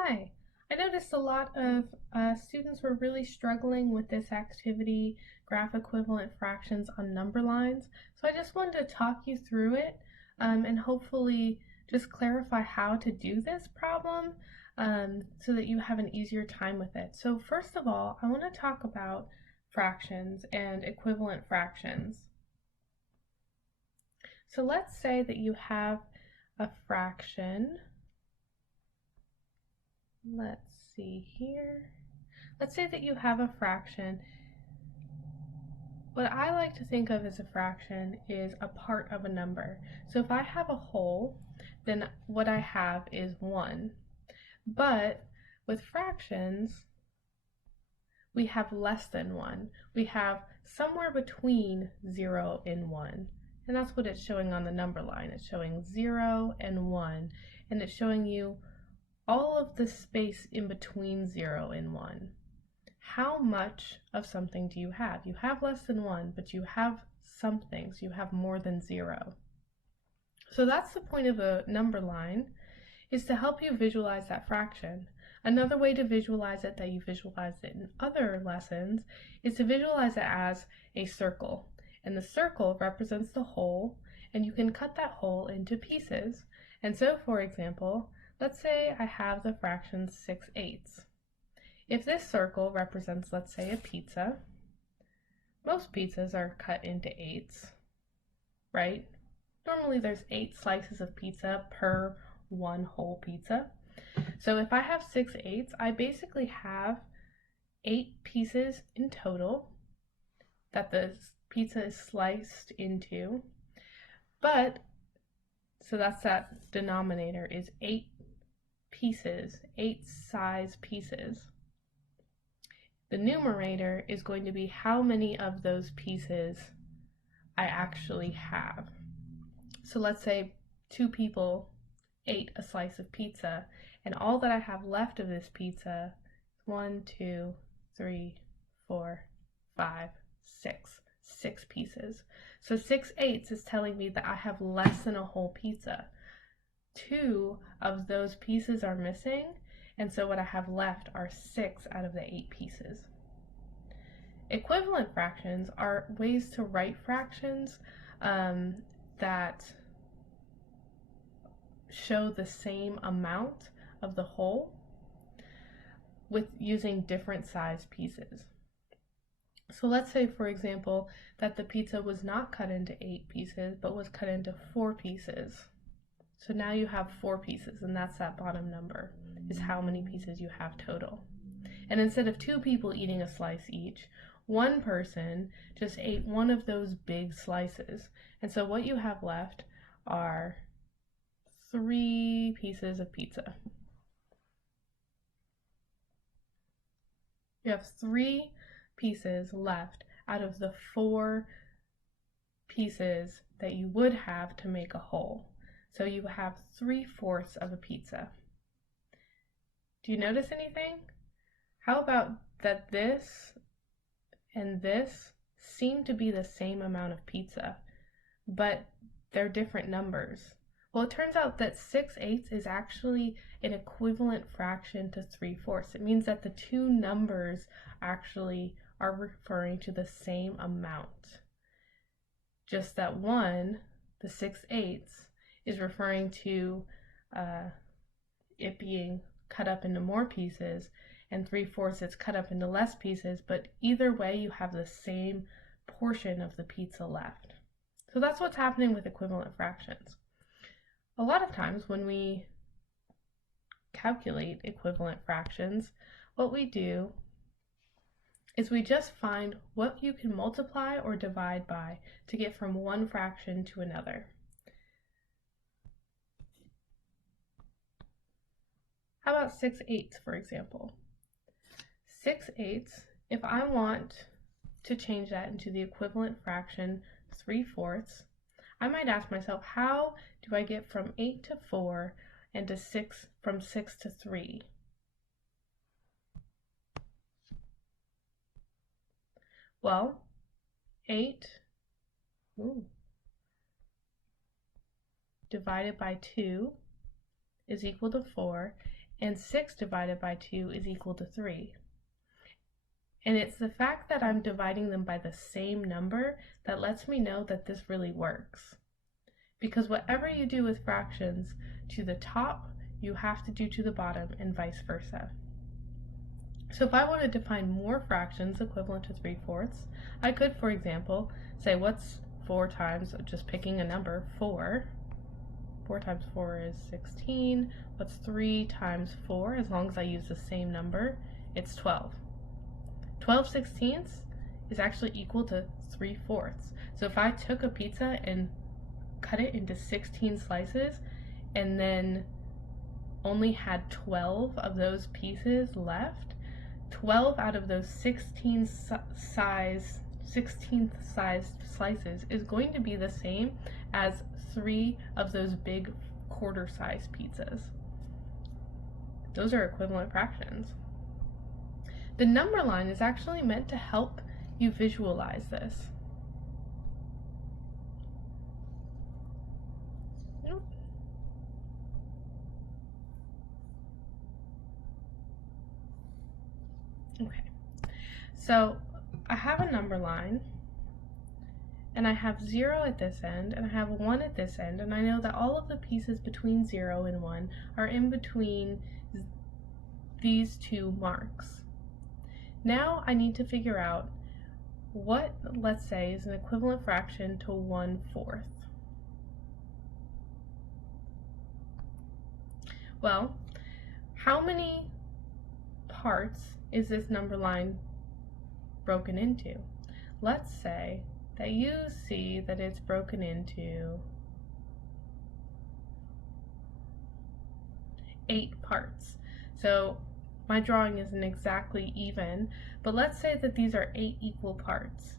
Hi, I noticed a lot of students were really struggling with this activity, graph equivalent fractions on number lines. So I just wanted to talk you through it and hopefully just clarify how to do this problem so that you have an easier time with it. So first of all, I want to talk about fractions and equivalent fractions. So let's say that you have a fraction. Let's see here. Let's say that you have a fraction. What I like to think of as a fraction is a part of a number. So if I have a whole, then what I have is 1. But with fractions, we have less than 1. We have somewhere between 0 and 1. And that's what it's showing on the number line. It's showing 0 and 1. And it's showing you all of the space in between 0 and 1. How much of something do you have? You have less than 1, but you have something, so you have more than 0. So that's the point of a number line, is to help you visualize that fraction. Another way to visualize it that you visualized it in other lessons is to visualize it as a circle. And the circle represents the whole, and you can cut that whole into pieces. And so, for example, let's say I have the fraction 6/8. If this circle represents, let's say, a pizza, most pizzas are cut into 8s, right? Normally there's 8 slices of pizza per one whole pizza. So if I have 6/8, I basically have 8 pieces in total that the pizza is sliced into. But, so that's that denominator is 8 pieces, 8 size pieces. The numerator is going to be how many of those pieces I actually have. So let's say 2 people ate a slice of pizza, and all that I have left of this pizza is 1, 2, 3, 4, 5, 6. 6 pieces. So 6/8 is telling me that I have less than a whole pizza. 2 of those pieces are missing, and so what I have left are 6 out of the 8 pieces. Equivalent fractions are ways to write fractions that show the same amount of the whole with using different size pieces. So let's say, for example, that the pizza was not cut into 8 pieces, but was cut into 4 pieces. So now you have 4 pieces, and that's that bottom number, is how many pieces you have total. And instead of 2 people eating a slice each, one person just ate one of those big slices. And so what you have left are 3 pieces of pizza. You have 3 pieces left out of the 4 pieces that you would have to make a whole. So you have 3/4 of a pizza. Do you notice anything? How about that this and this seem to be the same amount of pizza, but they're different numbers? Well, it turns out that 6/8 is actually an equivalent fraction to 3/4. It means that the two numbers actually are referring to the same amount. Just that one, the 6/8, is referring to it being cut up into more pieces, and 3/4 it's cut up into less pieces, but either way you have the same portion of the pizza left. So that's what's happening with equivalent fractions. A lot of times when we calculate equivalent fractions, what we do is we just find what you can multiply or divide by to get from one fraction to another. How about 6/8, for example? 6/8, if I want to change that into the equivalent fraction 3/4, I might ask myself, how do I get from 8 to 4 and to 6, from 6 to 3? Well, 8 divided by 2 is equal to 4, and 6 divided by 2 is equal to 3. And it's the fact that I'm dividing them by the same number that lets me know that this really works. Because whatever you do with fractions, to the top, you have to do to the bottom, and vice versa. So if I wanted to find more fractions equivalent to 3/4, I could, for example, say what's 4 times, just picking a number, 4. 4 times 4 is 16. What's 3 times 4? As long as I use the same number, it's 12. 12/16 is actually equal to 3/4. So if I took a pizza and cut it into 16 slices and then only had 12 of those pieces left, 12 out of those 16th sized slices is going to be the same as 3 of those big quarter-sized pizzas. Those are equivalent fractions. The number line is actually meant to help you visualize this. Okay, so I have a number line, and I have 0 at this end, and I have 1 at this end, and I know that all of the pieces between 0 and 1 are in between these two marks. Now I need to figure out what, let's say, is an equivalent fraction to 1/4. Well, how many parts is this number line broken into? Let's say that you see that it's broken into 8 parts. So my drawing isn't exactly even, but let's say that these are 8 equal parts.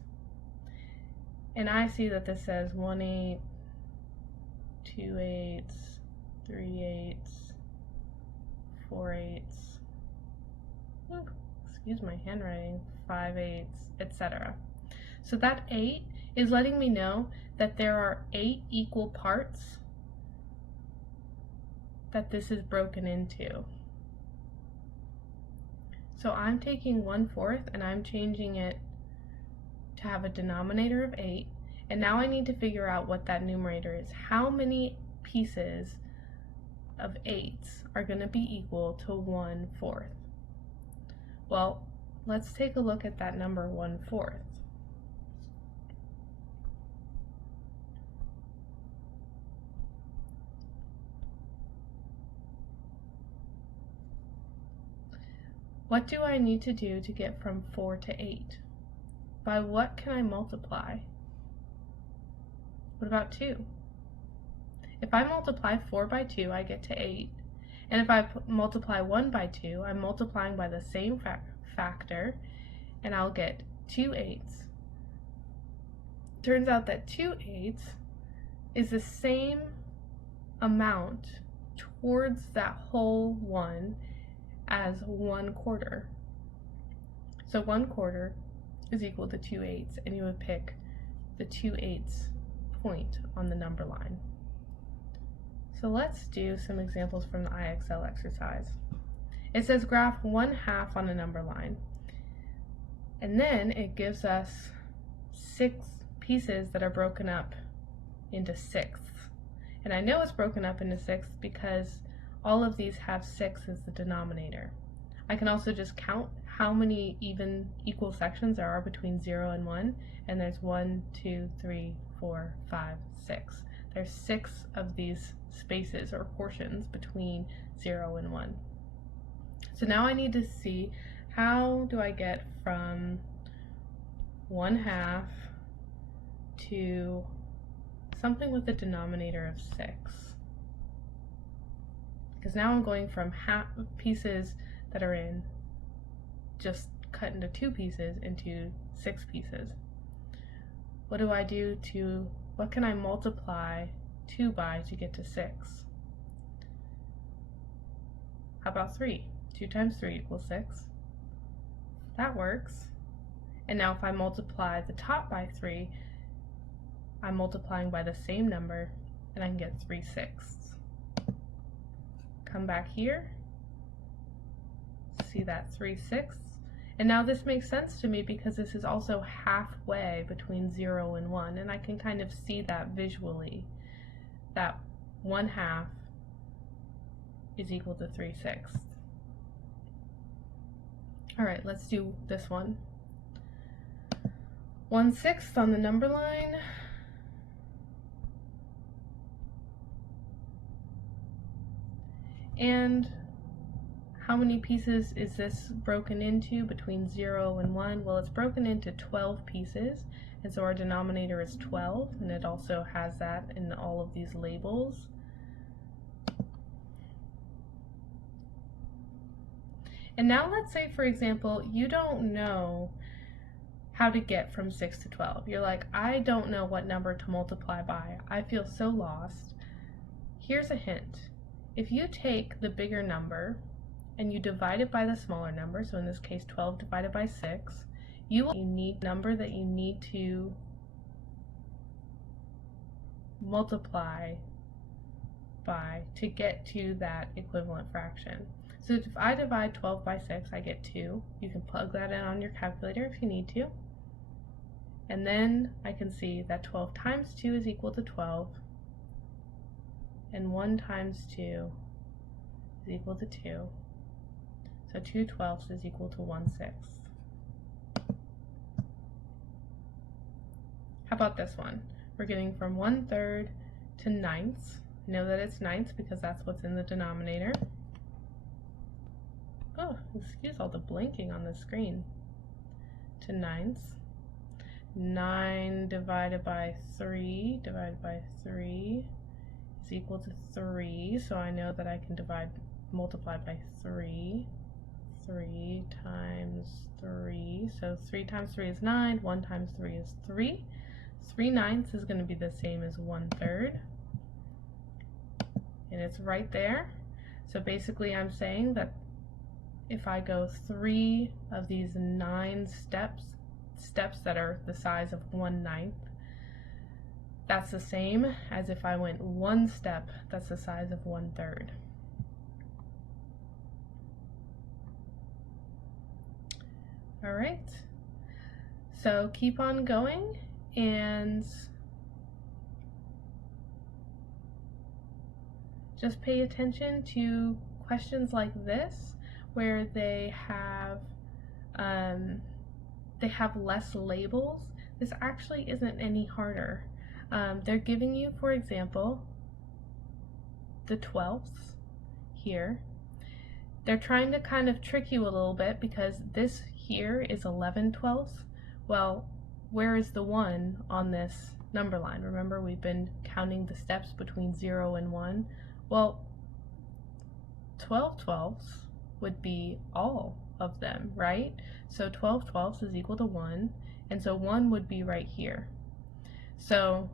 And I see that this says 1/8, 2/8, 3/8, 4/8, excuse my handwriting, 5/8, etc. So that 8 is letting me know that there are 8 equal parts that this is broken into. So I'm taking 1/4 and I'm changing it to have a denominator of 8, and now I need to figure out what that numerator is. How many pieces of 8s are going to be equal to 1/4? Well, let's take a look at that number 1/4. What do I need to do to get from 4 to 8? By what can I multiply? What about 2? If I multiply 4 by 2, I get to 8. And if I multiply 1 by 2, I'm multiplying by the same factor, and I'll get 2 8s. Turns out that 2 8s is the same amount towards that whole 1 as 1/4. So 1/4 is equal to 2 8s, and you would pick the 2 8s point on the number line. So let's do some examples from the IXL exercise. It says graph 1/2 on a number line, and then it gives us 6 pieces that are broken up into 6ths. And I know it's broken up into 6ths because all of these have 6 as the denominator. I can also just count how many equal sections there are between 0 and 1, and there's 1, 2, 3, 4, 5, 6. There's 6 of these spaces or portions between 0 and 1. So now I need to see, how do I get from 1/2 to something with a denominator of 6? Because now I'm going from pieces that are in just cut into 2 pieces into 6 pieces. What do I do to, what can I multiply 2 by to get to 6? How about 3? 2 times 3 equals 6. That works. And now if I multiply the top by 3, I'm multiplying by the same number, and I can get 3/6. Come back here, see that 3/6. And now this makes sense to me because this is also halfway between 0 and 1, and I can kind of see that visually, that 1/2 is equal to 3/6. All right, let's do this one. 1/6 on the number line. And how many pieces is this broken into between 0 and 1? Well, it's broken into 12 pieces, and so our denominator is 12, and it also has that in all of these labels. And now let's say, for example, you don't know how to get from 6 to 12. You're like, I don't know what number to multiply by. I feel so lost. Here's a hint. If you take the bigger number and you divide it by the smaller number, so in this case 12 divided by 6, you need number that you need to multiply by to get to that equivalent fraction. So if I divide 12 by 6, I get 2. You can plug that in on your calculator if you need to. And then I can see that 12 times 2 is equal to 12. And 1 times 2 is equal to 2. So 2/12 is equal to 1/6. How about this one? We're getting from 1/3 to 9ths. I know that it's 9ths because that's what's in the denominator. Oh, excuse all the blinking on the screen. To 9ths. 9 divided by 3 is equal to 3, so I know that I can multiply by 3. 3 times 3, so 3 times 3 is 9, 1 times 3 is 3. 3/9 is going to be the same as 1/3, and it's right there. So basically I'm saying that if I go 3 of these 9 steps that are the size of 1/9, that's the same as if I went 1 step that's the size of 1/3. All right, so keep on going and just pay attention to questions like this where they have less labels. This actually isn't any harder. They're giving you, for example, the 12ths here. They're trying to kind of trick you a little bit because this here is 11/12. Well, where is the 1 on this number line? Remember, we've been counting the steps between 0 and 1. Well, 12/12 would be all of them, right? So 12/12 is equal to 1, and so 1 would be right here. So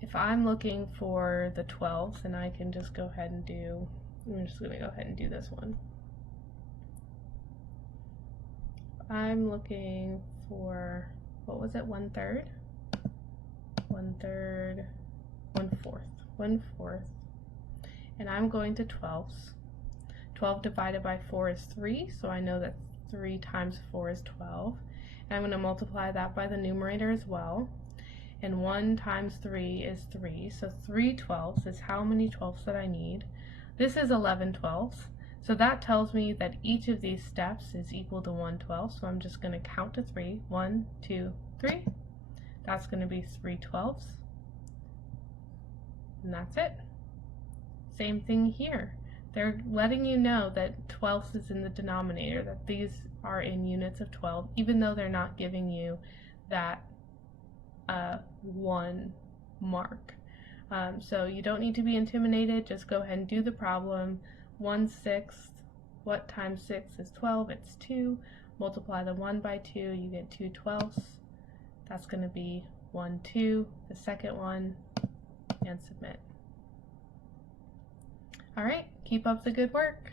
if I'm looking for the 12th, and I can just go ahead and I'm just going to go ahead and do this one. I'm looking for, what was it, 1/3? 1/3, 1/4, 1/4, and I'm going to 12ths. 12 divided by 4 is 3, so I know that 3 times 4 is 12. And I'm going to multiply that by the numerator as well. And 1 times 3 is 3, so 3/12 is how many 12ths that I need. This is 11/12, so that tells me that each of these steps is equal to 1/12, so I'm just going to count to 3. 1, 2, 3. That's going to be 3/12, and that's it. Same thing here. They're letting you know that 12ths is in the denominator, that these are in units of 12, even though they're not giving you that 1 mark. So you don't need to be intimidated, just go ahead and do the problem. 1/6, what times 6 is 12? It's 2. Multiply the 1 by 2, you get 2/12. That's going to be 1, 2, the second one, and submit. All right, keep up the good work.